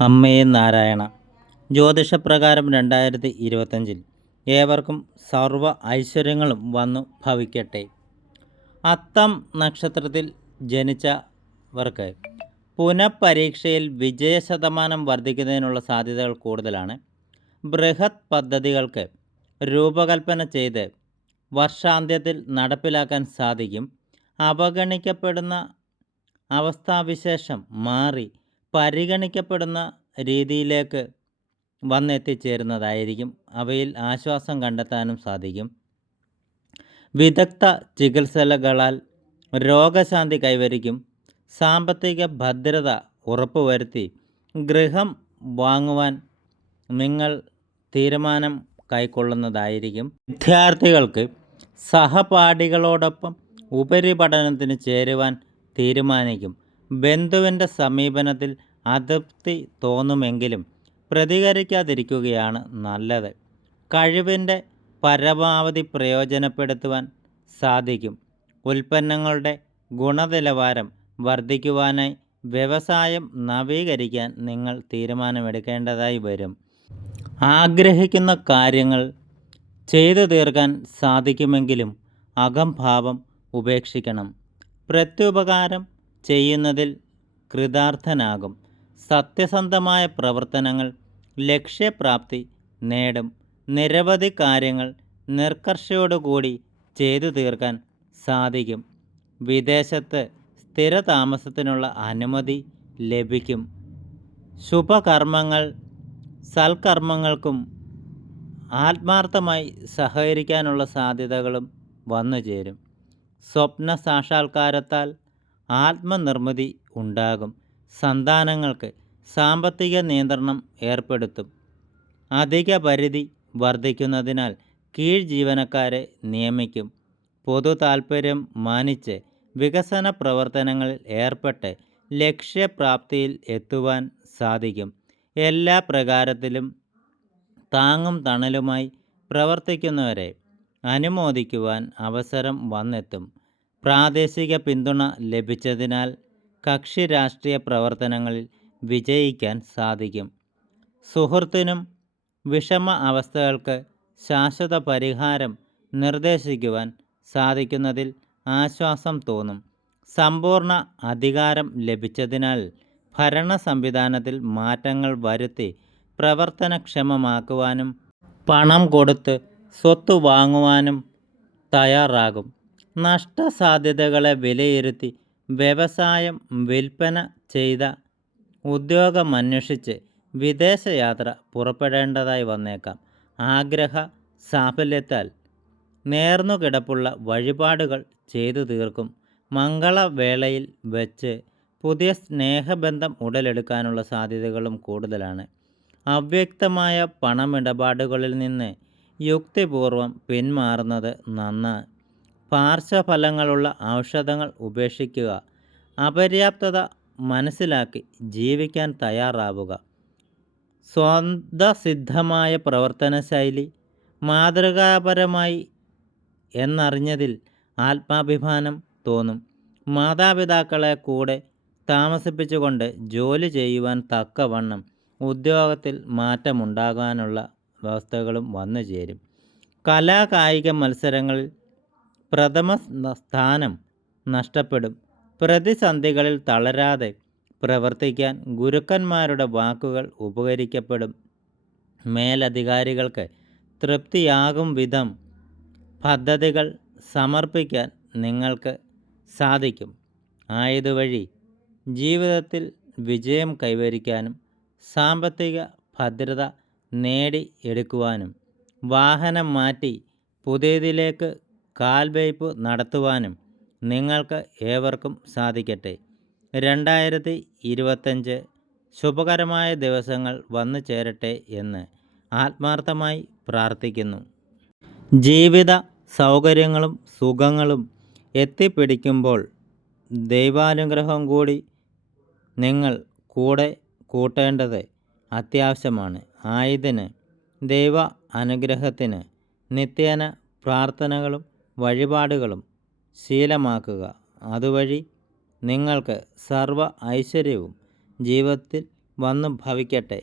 അമ്മയെ നാരായണ. ജ്യോതിഷപ്രകാരം രണ്ടായിരത്തി ഇരുപത്തഞ്ചിൽ ഏവർക്കും സർവ ഐശ്വര്യങ്ങളും വന്നു ഭവിക്കട്ടെ. അത്തം നക്ഷത്രത്തിൽ ജനിച്ചവർക്ക് പുനഃപരീക്ഷയിൽ വിജയശതമാനം വർദ്ധിക്കുന്നതിനുള്ള സാധ്യതകൾ കൂടുതലാണ്. ബൃഹത് പദ്ധതികൾക്ക് രൂപകൽപ്പന ചെയ്ത് വർഷാന്ത്യത്തിൽ നടപ്പിലാക്കാൻ സാധിക്കും. അവഗണിക്കപ്പെടുന്ന അവസ്ഥാവിശേഷം മാറി പരിഗണിക്കപ്പെടുന്ന രീതിയിലേക്ക് വന്നെത്തിച്ചേരുന്നതായിരിക്കും. അവയിൽ ആശ്വാസം കണ്ടെത്താനും സാധിക്കും. വിദഗ്ധ ചികിത്സകളാൽ രോഗശാന്തി കൈവരിക്കും. സാമ്പത്തിക ഭദ്രത ഉറപ്പുവരുത്തി ഗൃഹം വാങ്ങുവാൻ നിങ്ങൾ തീരുമാനം കൈക്കൊള്ളുന്നതായിരിക്കും. വിദ്യാർത്ഥികൾക്ക് സഹപാഠികളോടൊപ്പം ഉപരിപഠനത്തിന് ചേരുവാൻ തീരുമാനിക്കും. ബന്ധുവിന്റെ സമീപനത്തിൽ അതൃപ്തി തോന്നുമെങ്കിലും പ്രതികരിക്കാതിരിക്കുകയാണ് നല്ലത്. കഴിവിന്റെ പരമാവധി പ്രയോജനപ്പെടുത്തുവാൻ സാധിക്കും. ഉൽപ്പന്നങ്ങളുടെ ഗുണനിലവാരം വർദ്ധിക്കുവാനായി വ്യവസായം നവീകരിക്കാൻ നിങ്ങൾ തീരുമാനമെടുക്കേണ്ടതായി വരും. ആഗ്രഹിക്കുന്ന കാര്യങ്ങൾ ചെയ്തു തീർക്കാൻ സാധിക്കുമെങ്കിലും അകംഭാവം ഉപേക്ഷിക്കണം. പ്രത്യുപകാരം ചെയ്യുന്നതിൽ കൃതാർത്ഥനാകും. സത്യസന്ധമായ പ്രവർത്തനങ്ങൾ ലക്ഷ്യപ്രാപ്തി നേടും. നിരവധി കാര്യങ്ങൾ നിർക്കർഷയോടുകൂടി ചെയ്തു തീർക്കാൻ സാധിക്കും. വിദേശത്ത് സ്ഥിരതാമസത്തിനുള്ള അനുമതി ലഭിക്കും. ശുഭകർമ്മങ്ങൾ സൽക്കർമ്മങ്ങൾക്കും ആത്മാർത്ഥമായി സഹകരിക്കാനുള്ള സാധ്യതകളും വന്നു ചേരും. സ്വപ്ന സാക്ഷാത്കാരത്താൽ ആത്മനിർമ്മിതി ഉണ്ടാകും. സന്താനങ്ങൾക്ക് സാമ്പത്തിക നിയന്ത്രണം ഏർപ്പെടുത്തും. അധിക പരിധി വർദ്ധിക്കുന്നതിനാൽ കീഴ് ജീവനക്കാരെ നിയമിക്കും. പൊതു താൽപ്പര്യം മാനിച്ച് വികസന പ്രവർത്തനങ്ങളിൽ ഏർപ്പെട്ട് ലക്ഷ്യപ്രാപ്തിയിൽ എത്തുവാൻ സാധിക്കും. എല്ലാ പ്രകാരത്തിലും താങ്ങും തണലുമായി പ്രവർത്തിക്കുന്നവരെ അനുമോദിക്കുവാൻ അവസരം വന്നെത്തും. പ്രാദേശിക പിന്തുണ ലഭിച്ചതിനാൽ കക്ഷി രാഷ്ട്രീയ പ്രവർത്തനങ്ങളിൽ വിജയിക്കാൻ സാധിക്കും. സുഹൃത്തിനും വിഷമ അവസ്ഥകൾക്ക് ശാശ്വത പരിഹാരം നിർദ്ദേശിക്കുവാൻ സാധിക്കുന്നതിൽ ആശ്വാസം തോന്നും. സമ്പൂർണ അധികാരം ലഭിച്ചതിനാൽ ഭരണ സംവിധാനത്തിൽ മാറ്റങ്ങൾ വരുത്തി പ്രവർത്തനക്ഷമമാക്കുവാനും പണം കൊടുത്ത് സ്വത്ത് വാങ്ങുവാനും തയ്യാറാകും. നഷ്ടസാധ്യതകളെ വിലയിരുത്തി വ്യവസായം വിൽപ്പന ചെയ്ത ഉദ്യോഗമന്വേഷിച്ച് വിദേശയാത്ര പുറപ്പെടേണ്ടതായി വന്നേക്കാം. ആഗ്രഹ സാഫല്യത്താൽ നേർന്നുകിടപ്പുള്ള വഴിപാടുകൾ ചെയ്തു തീർക്കും. മംഗളവേളയിൽ വെച്ച് പുതിയ സ്നേഹബന്ധം ഉടലെടുക്കാനുള്ള സാധ്യതകളും കൂടുതലാണ്. അവ്യക്തമായ പണമിടപാടുകളിൽ നിന്ന് യുക്തിപൂർവം പിന്മാറുന്നത് നന്ന് പാർശ്വഫലങ്ങളുള്ള ഔഷധങ്ങൾ ഉപേക്ഷിക്കുക. അപര്യാപ്തത മനസ്സിലാക്കി ജീവിക്കാൻ തയ്യാറാവുക. സ്വന്തസിദ്ധമായ പ്രവർത്തനശൈലി മാതൃകാപരമായി എന്നറിഞ്ഞതിൽ ആത്മാഭിമാനം തോന്നും. മാതാപിതാക്കളെ കൂടെ താമസിപ്പിച്ചുകൊണ്ട് ജോലി ചെയ്യുവാൻ തക്കവണ്ണം ഉദ്യോഗത്തിൽ മാറ്റമുണ്ടാകാനുള്ള വ്യവസ്ഥകളും വന്നു ചേരും കലാകായിക മത്സരങ്ങളിൽ പ്രഥമ സ്ഥാനം നഷ്ടപ്പെടും. പ്രതിസന്ധികളിൽ തളരാതെ പ്രവർത്തിക്കാൻ ഗുരുക്കന്മാരുടെ വാക്കുകൾ ഉപകരിക്കപ്പെടും. മേലധികാരികൾക്ക് തൃപ്തിയാകും വിധം പദ്ധതികൾ സമർപ്പിക്കാൻ നിങ്ങൾക്ക് സാധിക്കും. ആയതുവഴി ജീവിതത്തിൽ വിജയം കൈവരിക്കാനും സാമ്പത്തിക ഭദ്രത നേടിയെടുക്കുവാനും വാഹനം മാറ്റി പുതിയതിലേക്ക് കാൽവയ്പ് നടത്തുവാനും നിങ്ങൾക്ക് ഏവർക്കും സാധിക്കട്ടെ. രണ്ടായിരത്തി ഇരുപത്തഞ്ച് ശുഭകരമായ ദിവസങ്ങൾ വന്നു ചേരട്ടെ എന്ന് ആത്മാർത്ഥമായി പ്രാർത്ഥിക്കുന്നു. ജീവിത സൗകര്യങ്ങളും സുഖങ്ങളും എത്തിപ്പിടിക്കുമ്പോൾ ദൈവാനുഗ്രഹം കൂടി നിങ്ങൾ കൂടെ കൂട്ടേണ്ടത് അത്യാവശ്യമാണ്. ആയതിന് ദൈവ അനുഗ്രഹത്തിന് നിത്യേന പ്രാർത്ഥനകളും വഴിപാടുകളും ശീലമാക്കുക. അതുവഴി നിങ്ങൾക്ക് സർവ ഐശ്വര്യവും ജീവിതത്തിൽ വന്നു ഭവിക്കട്ടെ.